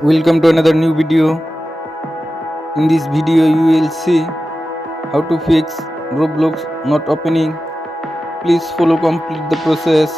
Welcome to another new video. In this video you will see how to fix Roblox not opening. Please follow complete the process.